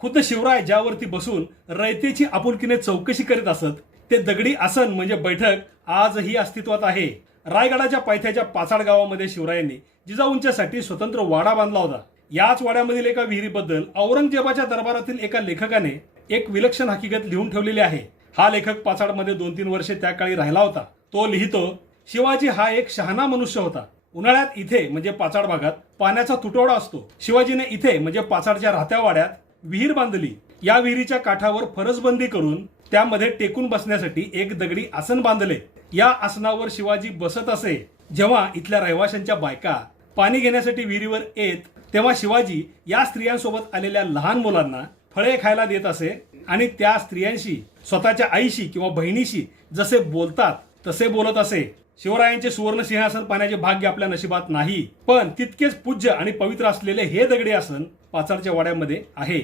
खुद्द शिवराय ज्यावरती बसून रयतेची आपुलकीने चौकशी करीत असत ते दगडी आसन म्हणजे बैठक आजही अस्तित्वात आहे. रायगडाच्या पायथ्याच्या पाचाड गावामध्ये शिवरायांनी जिजाऊंच्यासाठी स्वतंत्र वाडा बांधला होता. याच वाड्यामधील एका विहिरीबद्दल औरंगजेबाच्या दरबारातील एका लेखकाने एक विलक्षण हकीकत लिहून ठेवलेली आहे. हा लेखक पाचाडमध्ये दोन तीन वर्षे त्या काळी राहिला होता. तो लिहितो शिवाजी हा एक शहाणा मनुष्य होता. उन्हाळ्यात इथे म्हणजे पाचाड भागात पाण्याचा तुटवडा असतो. शिवाजीने इथे म्हणजे पाचाडच्या राहत्या वाड्यात विहीर बांधली. या विहिरीच्या काठावर फरसबंदी करून त्यामध्ये टेकून बसण्यासाठी एक दगडी आसन बांधले. या आसनावर शिवाजी बसत असे. जेव्हा इथल्या रहिवाशांच्या बायका पाणी घेण्यासाठी विहिरीवर येत तेव्हा शिवाजी या स्त्रियांसोबत आलेल्या लहान मुलांना फळे खायला देत असे आणि त्या स्त्रियांशी स्वतःच्या आईशी किंवा बहिणीशी जसे बोलतात तसे बोलत असे. शिवरायांचे सुवर्ण सिंहासन पाण्याचे भाग्य आपल्या नशिबात नाही पण तितकेच पूज्य आणि पवित्र असलेले हे दगडी आसन पाचाडच्या वाड्यामध्ये आहे.